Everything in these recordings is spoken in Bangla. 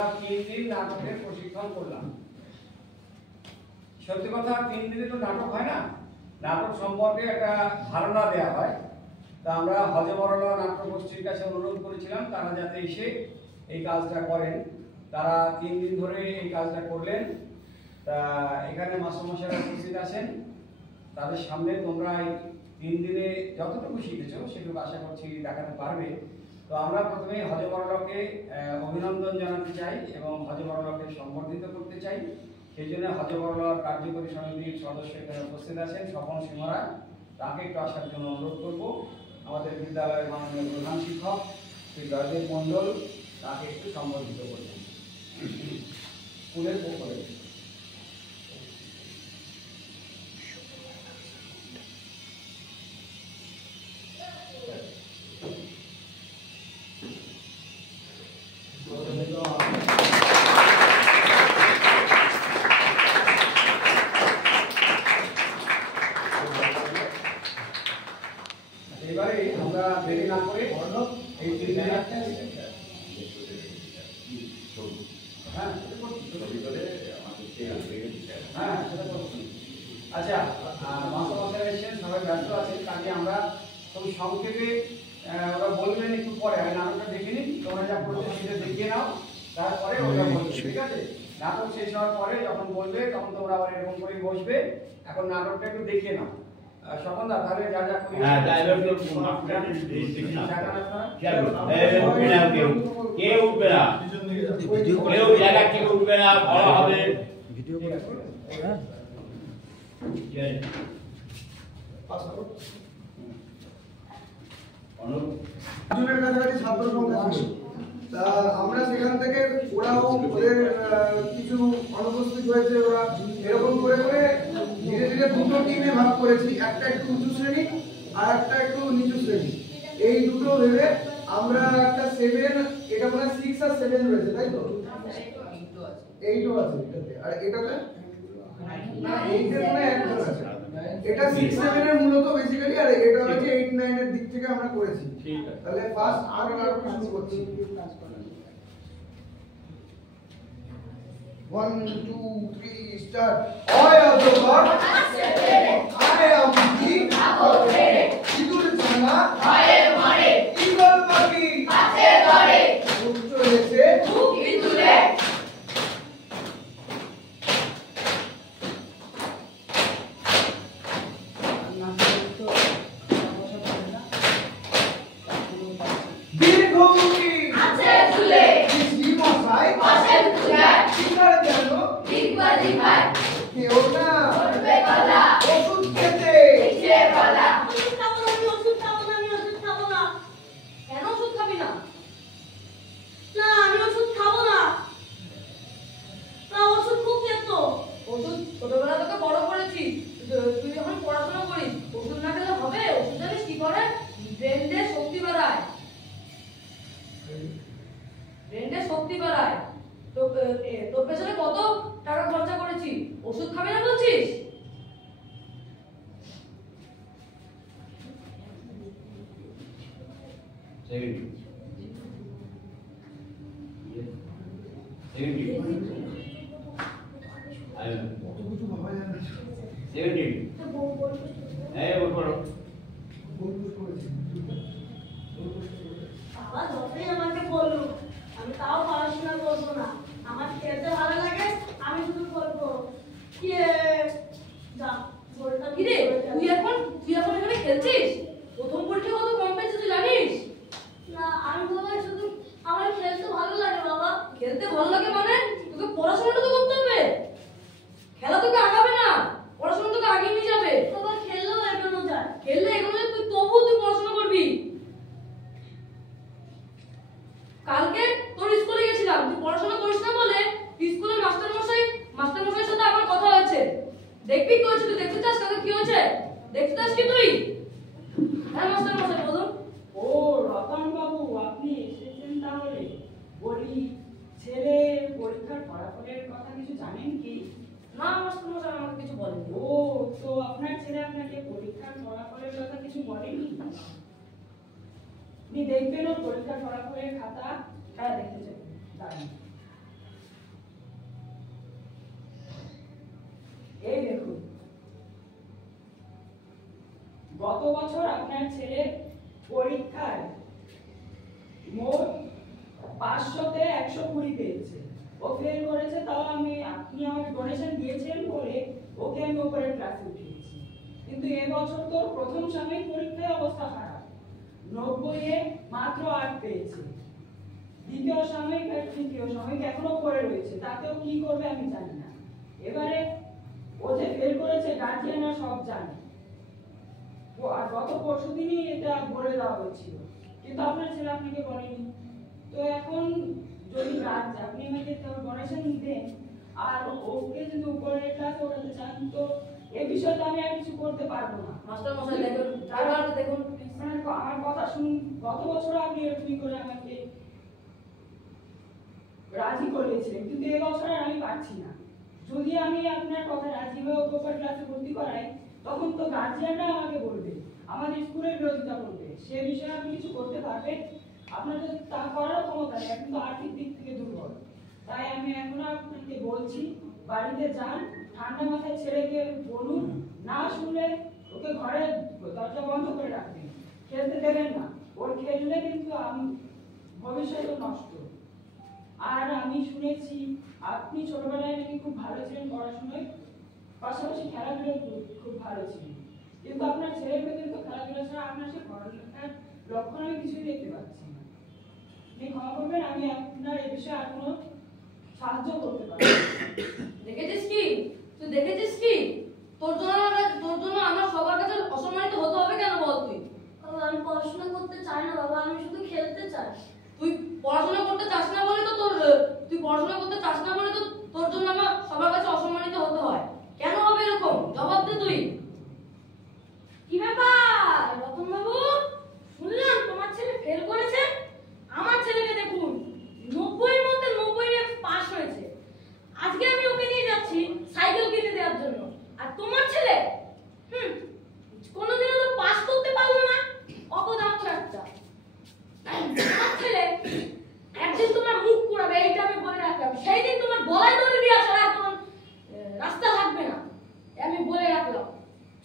3 দিন নাটকের প্রশিক্ষণ করলাম। সত্যি কথা 3 দিনে তো নাটক হয় না, নাটক সম্পর্কে একটা ধারণা দেওয়া হয়। তা আমরা হজমরলা নাট্যগোষ্ঠীর কাছে অনুরোধ করেছিলাম তারা যাতে এসে এই কাজটা করেন। তারা 3 দিন ধরে এই কাজটা করলেন। তা এখানে মাস্টারমশাইরা উপস্থিত আছেন, তাদের সামনে তোমরা এই 3 দিনে যতটুকু শিখেছো সেটুকু আশা করছি দেখাতে পারবে। তো আমরা প্রথমে হজমরলাকে অভিনন্দন জানাতে চাই এবং হজমরলাকে সম্বর্ধিত করতে চাই। সেই জন্য হজমরলার কার্যকরী সমিতির সদস্য এখানে উপস্থিত আছেন স্বপন সিংহরা, তাকে একটু আসার জন্য অনুরোধ করব। আমাদের বিদ্যালয়ের মাননীয় প্রধান শিক্ষক শ্রী জয়দেব মণ্ডল তাকে একটু সম্বর্ধিত করবেন স্কুলের পক্ষ থেকে। এবারে আমরা দেরি না করে এই আচ্ছা মাস্টারমশাইরা এসেছেন, সবাই ব্যস্ত আছেন, কাজে আমরা খুব সংক্ষেপে ওরা বলবেন একটু পরে। আমি নাটকটা দেখে নিই, তোমরা যা করছো সেটা দেখিয়ে নাও, তারপরে ওরা বলবে, ঠিক আছে? নাটক শেষ হওয়ার পরে যখন বলবে তখন তোমরা আবার এরকম করে বসবে। এখন নাটকটা একটু দেখিয়ে নাও। স্বপনদা তাহলে যা যা করি আমরা সেখান থেকে ওরাও ওদের কিছু অনুপস্থিত হয়েছে, ওরা এরকম করে করে ধীরে ধীরে দুটো টিমে ভাগ করেছি, একটা একটু উঁচু শ্রেণী আর একটা একটু নিচু শ্রেণী। এই দুটো ভেবে আমরা একটা 7, এটা মানে 6 আর 7 রয়েছে, তাই তো? 8ও আছে এটাতে, আর এটাতে না 8 এর মানে একজন আছে। এটা 6 7 এর মূলত বেসিক্যালি, আর এটা হচ্ছে 8 9 এর দিক থেকে আমরা করেছি। ঠিক আছে, তাহলে ফার্স্ট আমরা নাটক শুরু করছি। 1 2 3 start. I am the God, I am the ইঁদুর ছানা ভয়ে মরে, ঈগল পাখি কাছে ধরে, উচ্চ হেসে মুখ ভিতরে। দীর্ঘমুখী আছে ঝুলে, কৃষি মশাই পাশে ঝুলে, শিকার যেন ডিগবাজি খায়, কেউ না করবে গলা, ওষুধ খেতে পিছে গলা। ওষুধ খাবো না, আমি ওষুধ খাবো না, আমি ওষুধ খাবো না। কেন ওষুধ খাবি না? না আমি ওষুধ খাবো না। না ওষুধ খুব খেত। ওষুধ ছোটবেলা থেকে বড় করেছি, তুই যখন পড়াশোনা করিস ওষুধ না খেলে হবে? ওষুধ জানিস কি করে? ব্রেনের শক্তি বাড়ায়, ব্রেনের শক্তি বাড়ায়। তো তোর পেছনে কত টাকা খরচা করেছি, ওষুধ খাবি না বলছিস? বাবা যতই আমাকে বললো আমি তাও পড়াশোনা করবো না, আমার খেলতে ভালো লাগে, আমি শুধু করবো। তুই এখন এখানে খেলছিস? প্রথম পরীক্ষা কত কম পেয়েছিস তুই জানিস? না আমি বাবা শুধু আমার খেলতে ভালো লাগে। বাবা খেলতে ভালো লাগে মানে তোকে পড়াশোনাটা তো করতে হবে, খেলা তোকে আগাবে না, পড়াশোনা তোকে আগিয়ে নিয়ে যাবে। বাবা খেললেও এগোনো যায়, খেললে এগোনো যায়, তুই তবুও তুই পড়াশোনা করবি। কালকে তোর স্কুলে গেছিলাম, তুই পড়াশোনা করিস না বলে স্কুলের মাস্টারমশাইয়ের সাথে আমার কথা হয়েছে। দেখবি কি হয়েছে? তুই দেখতে চাস কাকে কি হয়েছে? দেখতে চাস কি তুই? হ্যাঁ মাস্টারমশাই বলুন। ও রতন বাবু, আপনি এসেছেন তাহলে। বলি ছেলে পরীক্ষার ফলাফলের কথা কিছু জানেন কি? না মাস্টারমশাই আমাকে কিছু বলেনি। ও তো আপনার ছেলে আপনাকে পরীক্ষার ফলাফলের কথা কিছু বলেনি? আপনি দেখবেন ওর পরীক্ষার ফলাফলের খাতা। হ্যাঁ দেখতে চাই। দাঁড়ান। দেখুন, গত বছর আপনার ছেলে পরীক্ষায় মোট 500-তে 120 পেয়েছে। ও ফেল করেছে, তাও আপনি আমাকে ডোনেশন দিয়েছেন বলে ওকে আমি উপরের ক্লাসে উঠিয়েছি। কিন্তু এবছর তো প্রথম সাময়িক পরীক্ষায় অবস্থা খারাপ, 90-এ মাত্র 8 পেয়েছে। দ্বিতীয় সাময়িক আর তৃতীয় সাময়িক এখনো পড়ে রয়েছে, তাতেও কি করবে আমি জানি না। এবারে ও যে ফেল করেছে গার্জিয়ানরা সব জানে, আর গত পরশুদিনই এটা বলে দেওয়া হয়েছিল, কিন্তু আপনার ছেলে আপনাকে বলেনি। তো এখন যদি আপনি আমাকে ডোনেশন দেন আর ওকে যদি উপরের ক্লাসে ওঠাতে চান, তো এই বিষয়টা আমি আর কিছু করতে পারবো না। মাস্টার মশাই দেখুন, দেখুন আমার কথা শুনুন, গত বছর আপনি এরকমই করে আমাকে রাজি করিয়েছিলেন, কিন্তু এবছর আর আমি পারছি না। যদি আমি আপনার কথা রাজি হয়ে উপর ক্লাসে ভর্তি করাই, তখন তো গার্জিয়ানরা আমাকে বলবে, আমাদের স্কুলের বিরোধিতা করবে। সে বিষয়ে আপনি কিছু করতে পারবেন? আপনার তো তা করার ক্ষমতা নেই, কিন্তু আর্থিক দিক থেকে দুর্বল। তাই আমি এখন আপনাকে বলছি, বাড়িতে যান, ঠান্ডা মাথায় ছেলেকে বলুন, না শুনলে ওকে ঘরে দরজা বন্ধ করে রাখবেন, খেলতে দেবেন না। ওর খেললে কিন্তু ভবিষ্যৎ নষ্ট। আর আমি শুনেছি আপনি ছোটবেলায় নাকি খুব ভালো ছিলেন পড়াশোনায়, পাশাপাশি খেলাধুলায় খুব ভালো ছিলেন, কিন্তু আপনার ছেলের ভেতরে তো খেলাধুলা ছাড়া আপনার সে পড়ালেখার লক্ষণ আমি কিছুই দেখতে পাচ্ছি না। আপনি ক্ষমা করবেন, আমি আপনার এ বিষয়ে আর কোনো সাহায্য করতে পারবো না। দেখেছিস কি, তুই দেখেছিস কি, তোর জন্য আমার সবার কাছে অসম্মানিত হতে হবে কেন বল? তুই বাবা আমি পড়াশোনা করতে চাই না বাবা, আমি শুধু খেলতে চাই। তুই পড়াশোনা করতে চাস না বলে তো তোর জন্য আমার সবার কাছে অসম্মানিত হতে হয়। কেন হবে এরকম? জবাব দে তুই। কি ব্যাপার রতন বাবু, শুনলাম তোমার ছেলে ফেল করেছে? আমার ছেলেকে দেখুন, 90-এর মধ্যে 90 পাস হয়েছে। আজকে আমি ওকে নিয়ে যাচ্ছি সাইকেল কিনে দেওয়ার জন্য, আর তোমার ছেলে কোনোদিনও তো পাস করতে পারলো না, অপদার্থ একটা। আমার ছেলে একদিন তোমার মুখ পুরাবে, এইটা আমি বলে রাখলাম। সেই দিন তোমার গলায় দড়ি দিয়ে আসা আর কোনো রাস্তা থাকবে না, আমি বলে রাখলাম।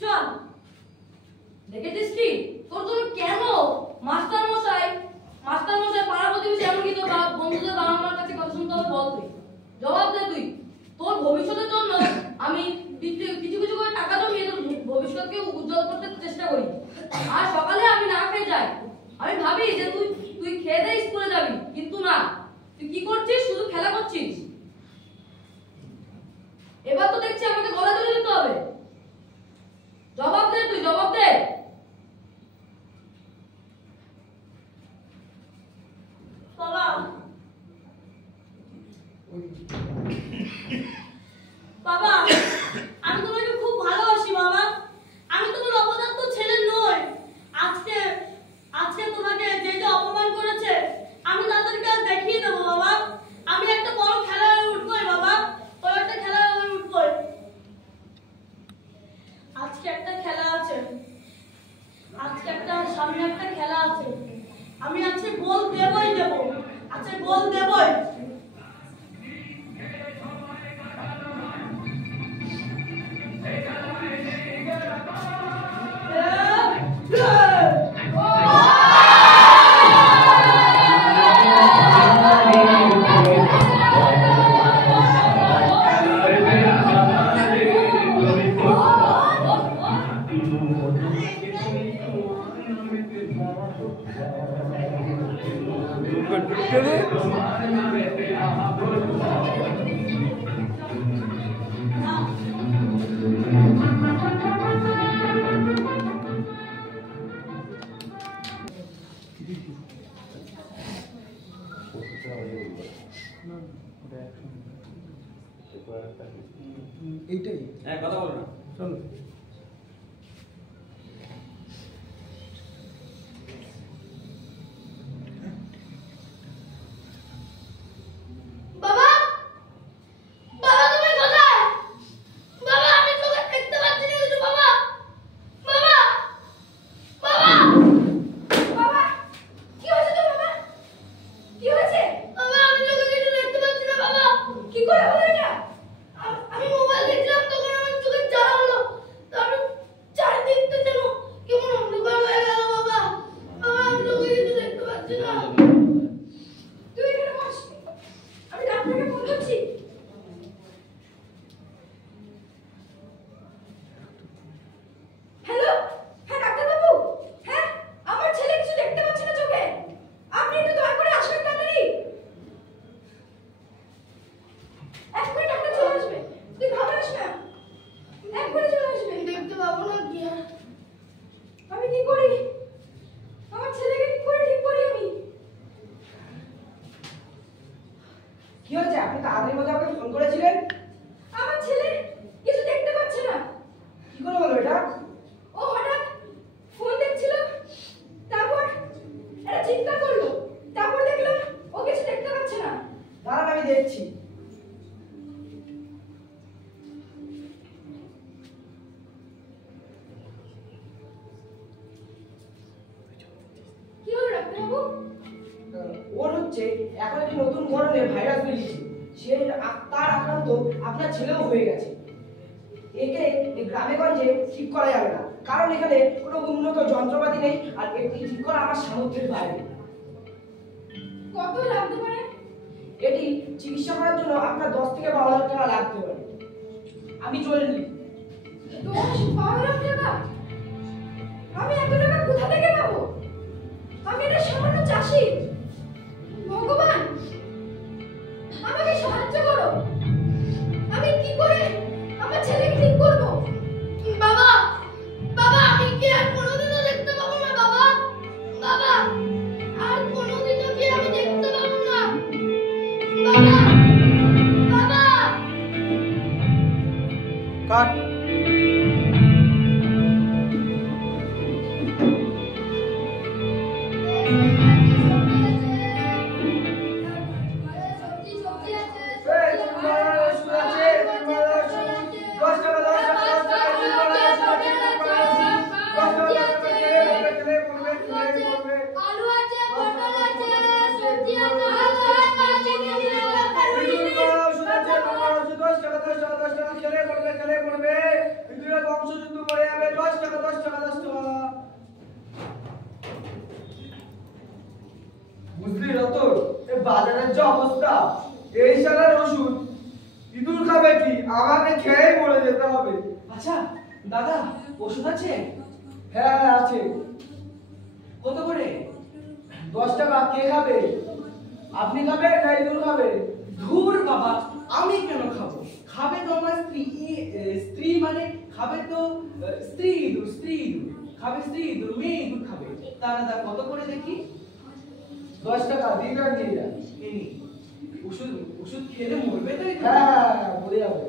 চল। দেখেছিস কি, তোর জন্য কেন মাস্টার মশাই পাড়া প্রতিবেশী এমনকি তোর বন্ধুদের বাবা মার কাছে কথা শুনতে হবে বল? তুই জবাব দে তুই। তোর ভবিষ্যতের জন্য আমি কিছু কিছু করে টাকা জমিয়ে তোর ভবিষ্যৎকে উজ্জ্বল করতে চেষ্টা করি, আর সকালে আমি না খেয়ে যাই। আমি ভাবি যে তুই খেয়ে দিয়ে স্কুলে যাবি, কিন্তু না, তুই কি করছিস? শুধু খেলা করছিস। এবার তো দেখছি আমাকে গলা ধরে দিতে হবে। জবাব দে তুই, জবাব দে। বাবা বাবা আমি তোমাকে খুব ভালোবাসি বাবা, আমি তোমার অপদার্থ ছেলে নই। আজকে তোমাকে যেটা অপমান করেছে আমি তাদেরকে আর দেখিয়ে দেবো বাবা। আমি একটা বড় খেলায় উঠবই বাবা, বড় একটা খেলায় উঠবই। আজকে একটা খেলা আছে, সামনে একটা খেলা আছে, আমি আজকে গোল দেবই দেবো, আজকে গোল দেবই। এইটাই কথা বলো না, চলো। বাবা বাবা তুমি কোথায়? বাবা আমি তোকে দেখতে পাচ্ছি না কিছু। বাবা বাবা বাবা বাবা কি হয়েছে তোর? বাবা কি হয়েছে? বাবা আমি তোকে কিছু দেখতে পাচ্ছি না। বাবা কি করে হলো এটা? আমি মোবাইল দেখছিলাম, তখন আমার চোখে জ্বালা কি হয়েছে? আপনি তাড়াতাড়ি মধ্যে আমাকে ফোন করেছিলেন। আমার ছেলে কিছু দেখতে পাচ্ছে না। কি করে হলো এটা? ও হঠাৎ ফোন দেখছিল, তারপর এটা চিন্তা করলো, তারপর দেখলাম ও কিছু দেখতে পাচ্ছে না। দাঁড়ান আমি দেখছি। কি হলো ডাক্তারবাবু? ওর হচ্ছে এখন একটি নতুন ধরনের ভাইরাস বেরিয়েছে, সে তার আক্রান্ত আপনার ছেলেও হয়ে গেছে। একে এই গ্রামে গঞ্জে ঠিক করা যাবে না, কারণ এখানে কোনো উন্নত যন্ত্রপাতি নেই, আর এটি ঠিক করা আমার সামর্থ্যের বাইরে। কত লাগতে পারে? এটি চিকিৎসা করার জন্য আপনার 10 থেকে 12,000 টাকা লাগতে পারে। আমি চলে নিই। 10-12 টাকা? আমি এত টাকা কোথা থেকে পাবো? আমি একটা সামান্য চাষি। ভগবান, আমাকে সাহায্য করো। আমি কি করে আমার ছেলেকে ঠিক করবো? বাবা, বাবা আমি কি আর কোনোদিনও দেখতে পাবো না বাবা? বাবা, আর কোনোদিনও কি আমি দেখতে পাবো না? বাবা, বাবা। কাট। বুঝলি রতন, বাজারের যে অবস্থা, এই সালের ওষুধ ইঁদুর খাবে কি, আমাকে খেয়ে মরে যেতে হবে। আচ্ছা দাদা, ওষুধ আছে? হ্যাঁ আছে। কত করে? 10 টাকা। কে খাবে? আপনি খাবেন না ইঁদুর খাবে? ধুর বাবা, আমি কেন খাবো? খাবে তো আমার স্ত্রী। স্ত্রী মানে খাবে তো স্ত্রী ইঁদুর, স্ত্রী ইঁদুর খাবে, স্ত্রী ইঁদুর, মেয়ে ইঁদুর খাবে। তা দাদা কত করে দেখি? 10 টাকা দিন আর নিয়ে যান। এই ওষুধ, ওষুধ খেলে মরবে তাই তো? হ্যাঁ মরে যাবে।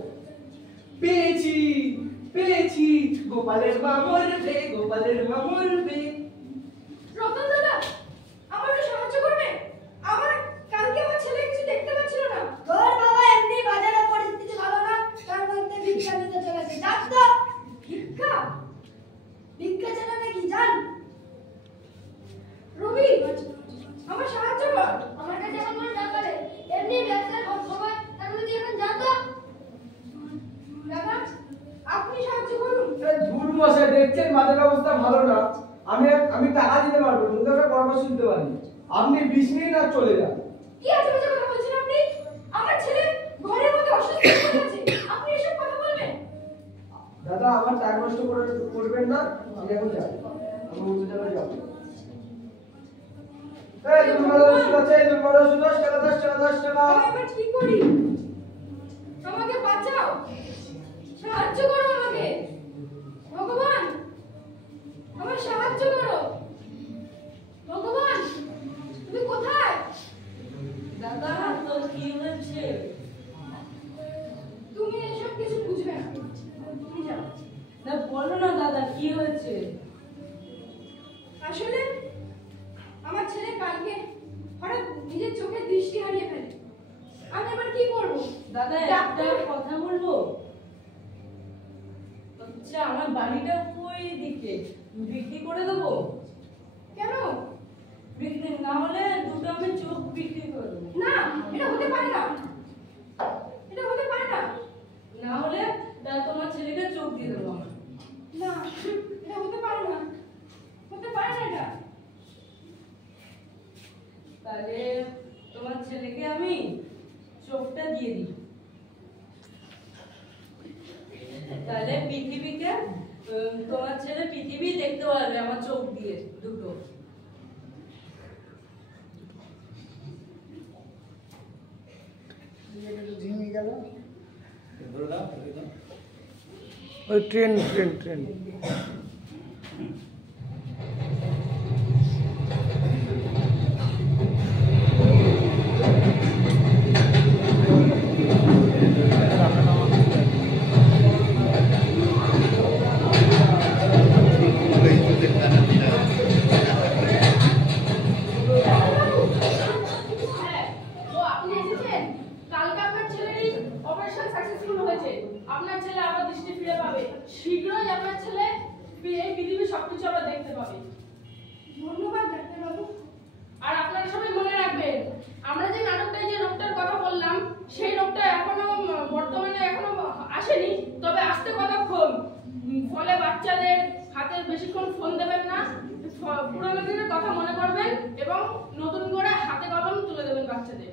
পেয়েছি, পেয়েছি, গোপালের মা মরবে, গোপালের মা মরবে। রতন দাদা, আমার একটু সাহায্য করবে? আমার কালকে আমার ছেলে কিছু দেখতে পাচ্ছিল না। তোর বাবা এমনি বাজারের পরিস্থিতি ভালো না, তার মধ্যে ভিক্ষা নিতে চলেছে। যাস তো, ভিক্ষা? ভিক্ষা চেনা নাকি জান? রবি, আমার সাহায্য কর। আমার কাছে এখন কোনো টাকা নেই, এমনি ব্যবসার সময়, তার মধ্যে এখন যা তো। দাদা, আপনি সাহায্য করুন। ধুর মশাই, দেখছেন বাজারের অবস্থা ভালো না। আমি টাকা দিতে পারবো, কিন্তু একটা পরামর্শ দিতে পারি। আপনি 20 মিনিট আর চলে যান। কি আজে বাজে কথা বলছেন আপনি? আমার ছেলে ঘরের মধ্যে অসুস্থ হয়ে আছে, আপনি এসব কথা বলবেন? দাদা আমার টাইম নষ্ট করবেন না, আমি এখন যাই, আমি অন্য জায়গায় যাবো। এই দুর্বল ওষুধ আছে, দুর্বল ওষুধ 10 টাকা, 10 টাকা, 10 টাকা। আমি এবার কি করি? আমাকে বাঁচাও, সাহায্য করো আমাকে। ভগবান, আমার সাহায্য করো। ভগবান, তুমি কোথায়? দাদা তোর কি হয়েছে? তুমি এসব কিছু বুঝবে না, তুমি যাও। না বলো না দাদা, কি হয়েছে? আসলে আমার ছেলে কালকে হঠাৎ নিজের চোখের দৃষ্টি হারিয়ে ফেলে। আমি এবার কি করব? দাদা একটা কথা বলবো? হচ্ছে আমার বাড়িটা ওই দিকে, বিক্রি করে দেবো। কেন? বিক্রি না হলে দুটো আমি চোখ বিক্রি করে দেবো। না, এটা হতে পারে না, এটা হতে পারে না। না হলে তোমার ছেলেকে চোখ দিয়ে দেবো আমার। না, এটা হতে পারে না, হতে পারে না এটা। তাহলে তোমার ছেলেকে আমি চোখটা দিয়ে দিই, তাহলে পৃথিবীকে তোমার ছেলে পৃথিবী দেখতে পারবে আমার চোখ দিয়ে দুটো। ওই ট্রেন ট্রেন ট্রেন হয়েছে, আপনার ছেলে আবার দৃষ্টি ফিরে পাবে। শীঘ্রই আপনার ছেলে এই পৃথিবীর সবকিছু আবার দেখতে পাবে। ধন্যবাদ ডাক্তারবাবু। আর আপনারা সবাই মনে রাখবেন, আমরা যে নাটকটায় যে রোগটার কথা বললাম, সেই রোগটা এখনো বর্তমানে এখনো আসেনি, তবে আসতে কতক্ষণ। ফলে বাচ্চাদের হাতে বেশিক্ষণ ফোন দেবেন না, পুরোনো দিনের কথা মনে করবেন এবং নতুন করে হাতে কলম তুলে দেবেন বাচ্চাদের।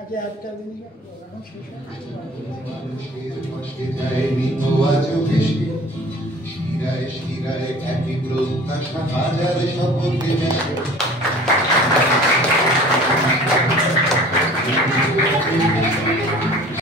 আচ্ছা, একটা জিনিস এখন শেষ শিরায় শিরায় একই প্রত্যাশা, হাজার শপথে